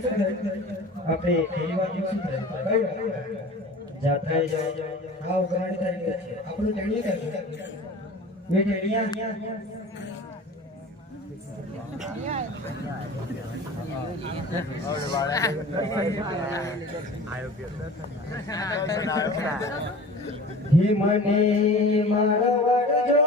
આપણે ટેણીવાજી શું થાય કઈ જાત્રાએ જાય હા ઉઘરાણી થાય છે આપણું ટેણી થાય એ ટેણીયા હે મને મારા વડજો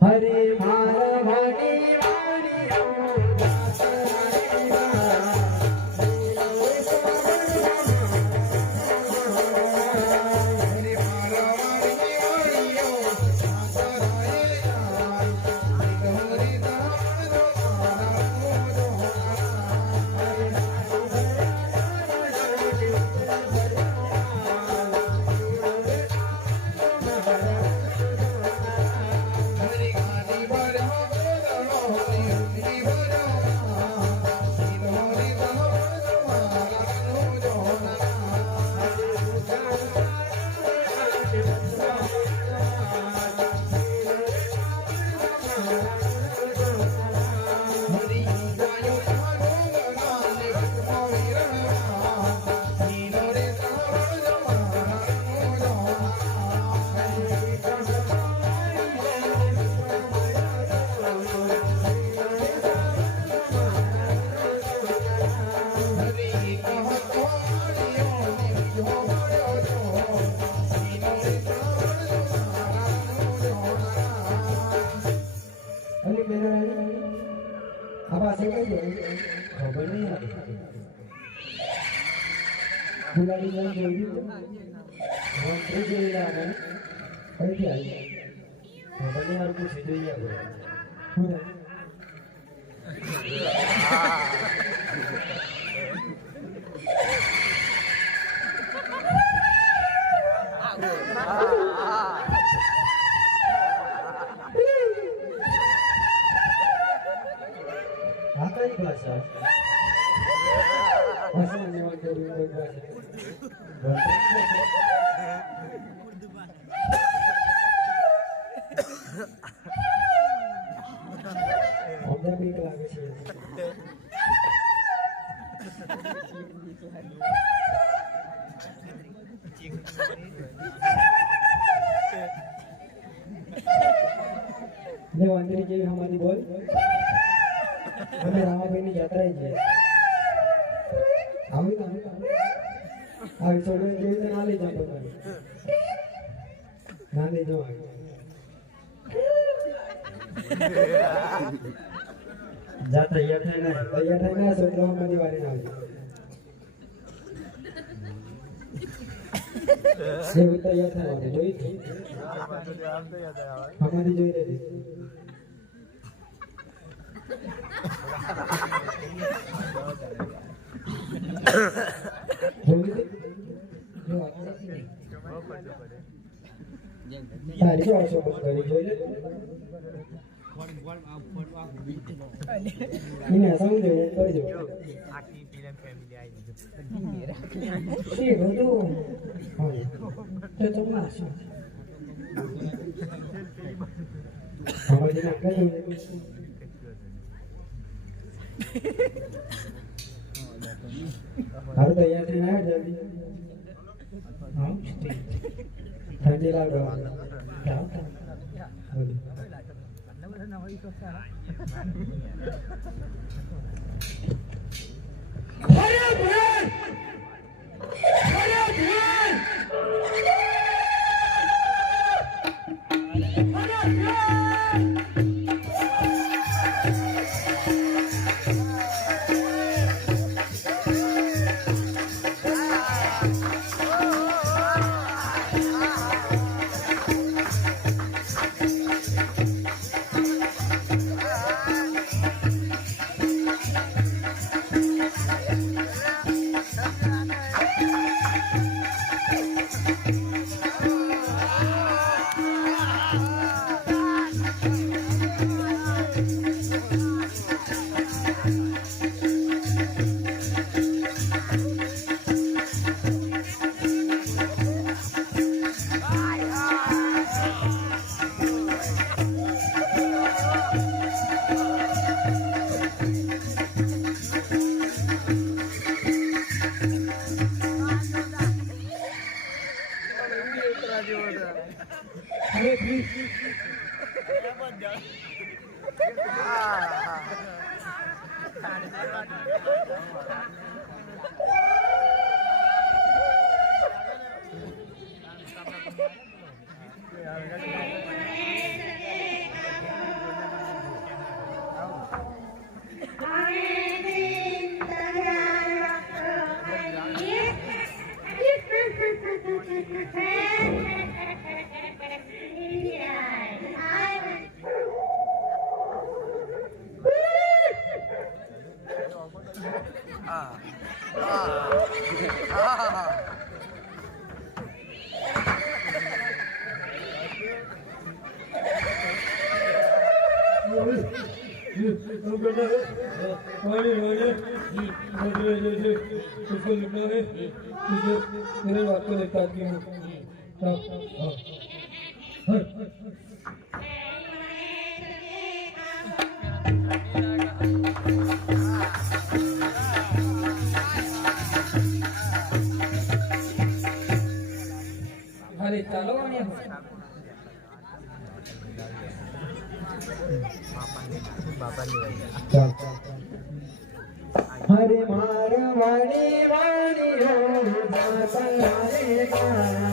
हरे मारा भानी गुलाबी रंग जोड़ी हम जोड़ी लाना कई क्या बने और कुछ जोड़ी आ गया आता ही भाषा भाषा में निवास करूँ कोई भाषा हमने भी लागे छे ने वांदरी जेवी हमारी बोल हमें रामाबाई ની યાત્રા છે આવી આવી છોડે જેવી ના લઈ જાવ ના લઈ જાવ જા તૈયાર થઈને છોકરા અમારી વારી ના આવી સેવ તૈયાર થવા જોઈ हमारी જોઈ રહી તારી શું આશો કરી જોઈ લે એને સમજો કરજો આખી ફિલ્મ ફેમિલી આવી છે બધું તો તમારા શું हमारे ना कहीं હાલ તૈયાર થઈને આવ જલ્દી. હા ઠંડી લાગે. અરે ચાલો હરે માર વાણી વાણી રો દાતા રે કાય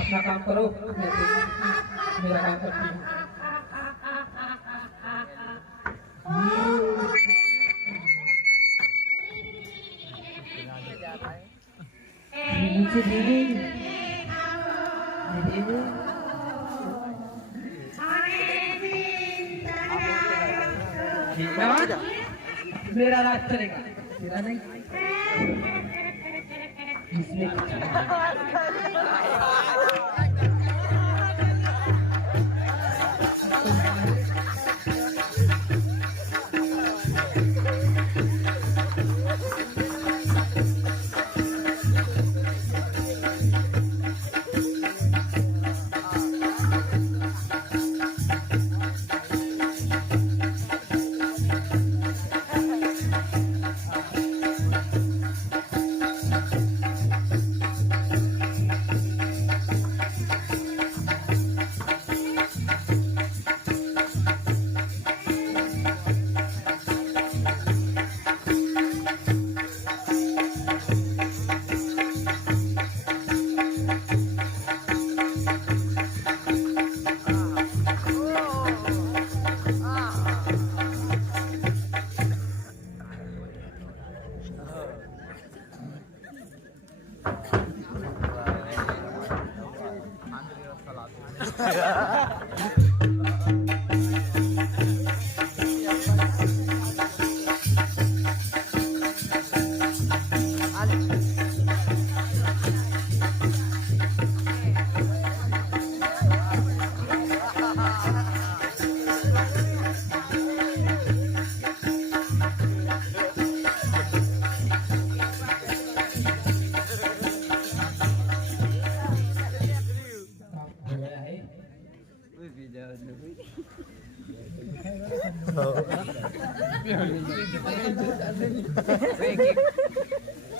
अपना काम करो मेरा काम करती हूँ मेरा राज चलेगा तेरा नहीं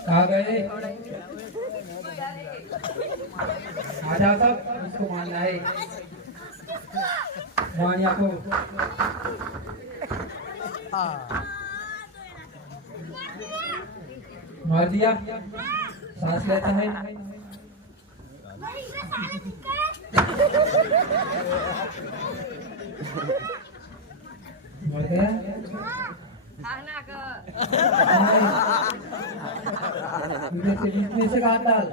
कहाँ गए? आ जाओ सब, इसको मारना है। वानिया को मार दिया। सांस लेता है। मर गया। से हाथ डाल।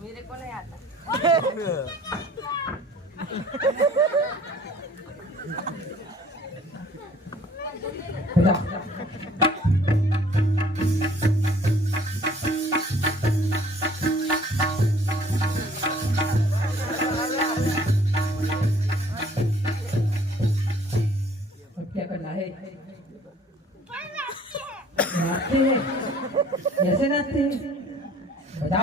मेरे को नहीं आता। क्या करना है? नाचते हैं, कैसे नाचते हैं? बता।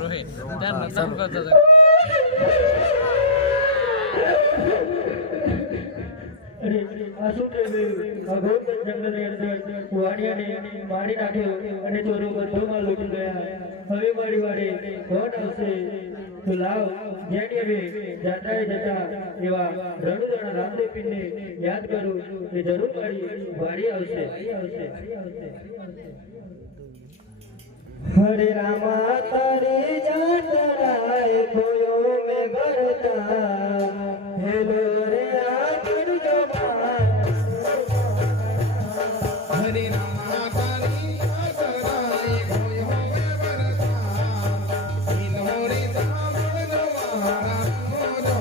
रोहित त्यांना संपत અરે આ શું થઈ ગયું? આ ઘોર જંગલની અંદર વાડિયાને મારી નાખ્યો અને ચોરો બધો માલ લૂંટી ગયા. હવે મારી વાડે કોણ આવશે? તો લાવ જેની હવે જાત્રાએ જતા એવા રણુદાણા રામદેવ પીરને યાદ કરું કે જરૂર મારી વાડી આવશે. હરે રામા તારી જાતરાએ કોયો મે ભરતા હેલો રે આ કરજો હરે રામા તારી આસરાએ કોયો મે વરતા ઈનો રે દામણ મારા મોજો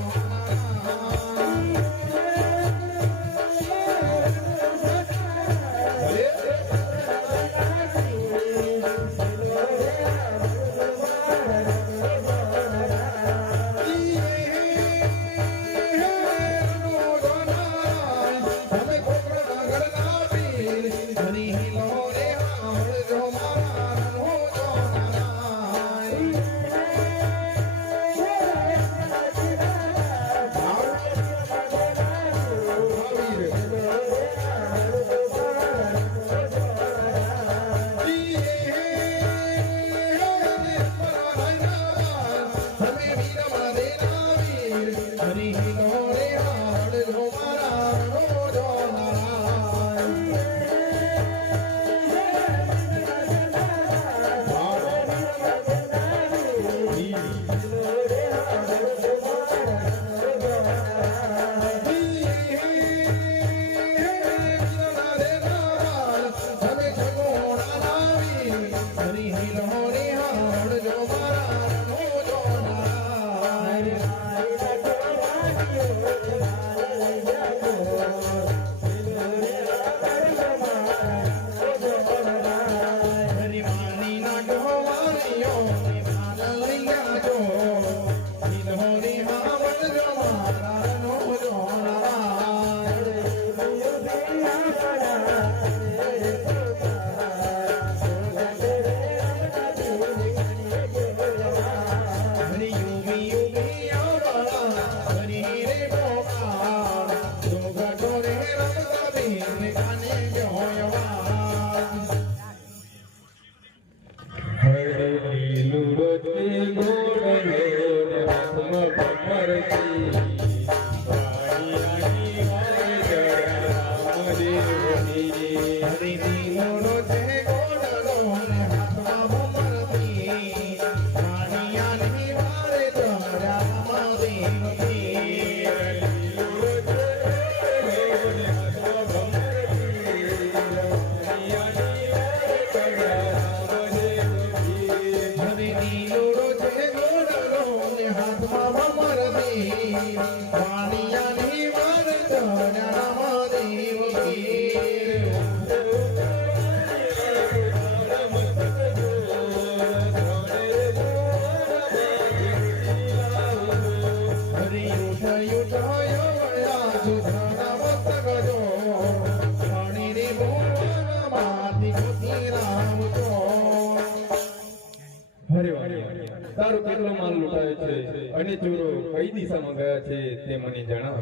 તારો કેટલો માલ લૂંટાયો છે અને ચોરો કઈ દિશામાં ગયા છે તે મને જણાવ.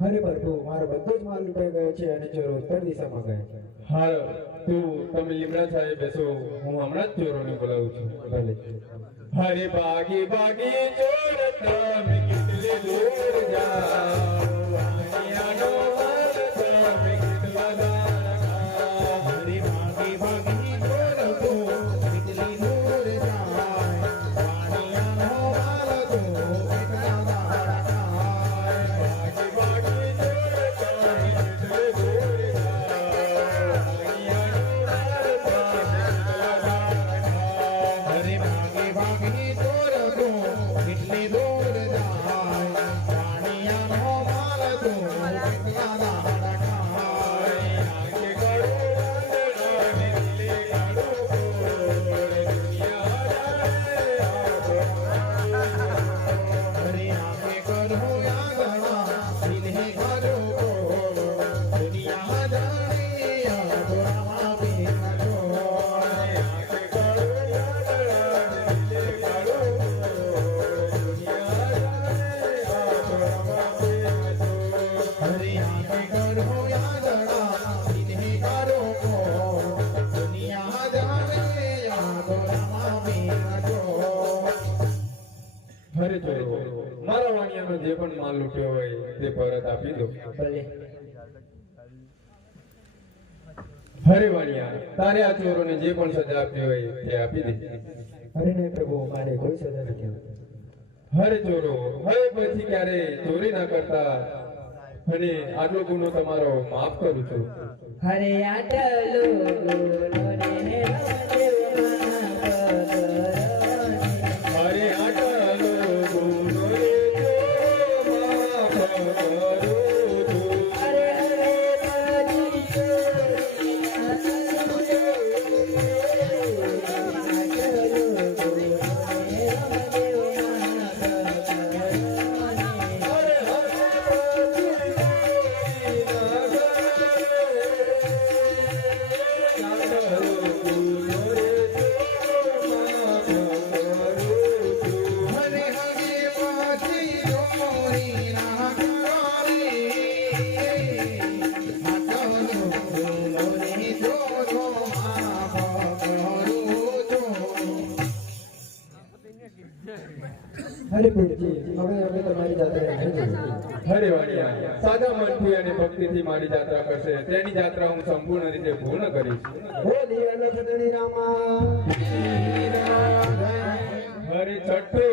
હરે પ્રભુ, મારો બધો જ માલ લૂંટાઈ ગયો છે અને ચોરો ઉત્તર દિશામાં ગયા છે. હાલ તું તમે લીમડા સાહેબ બેસો, હું હમણાં જ ચોરોને બોલાવું છું. ભલે. હરે ભાગી ભાગી ચોર તમે કેટલે દૂર જાઓ, વાણિયાનો માલ તમે કેટલા દાણા. હરે ભાગી ભાગી ચોર તો કેટલી દૂર જાય, વાણિયાનો માલ તો કેટલા દાડા ખાય. ભાગી ભાગી ચોર તમે કેટલે દૂર જાઓ, વાણિયાનો માલ તમે કેટલા દાણા. હરે ભાગી ભાગી ચોર તો કેટલી દૂર જાય, વાણિયાનો માલ પરત આપી દો. ભલે. હરે વાણિયા, તારે આ ચોરોને જે પણ સજા આપવી હોય તે આપી દે. અરે નહીં પ્રભુ, મારે કોઈ સજા નથી આપી. હરે ચોરો, હવે પછી ક્યારે ચોરી ના કરતા અને આટલો ગુનો તમારો માફ કરું છું. હરે આટલો ગુનો રે હરે આટલો ગુનો રે તો માફ કરું છું. હરે હરે તારી મને હગે પાછી ચોરી ના કરાવી આટલો ગુનો રે તો માફ કરું છું. હરે પ્રભુજી, હવે અમે તમારી જાત્રા નહીં જઈએ. હરે વાણિયા, સાદા મનથી અને ભક્તિથી મારી જાત્રા કરશે તેની જાત્રા હું સંપૂર્ણ રીતે પૂર્ણ કરીશ. બોલી અલખ ધણી રામા. હરે છઠ્ઠો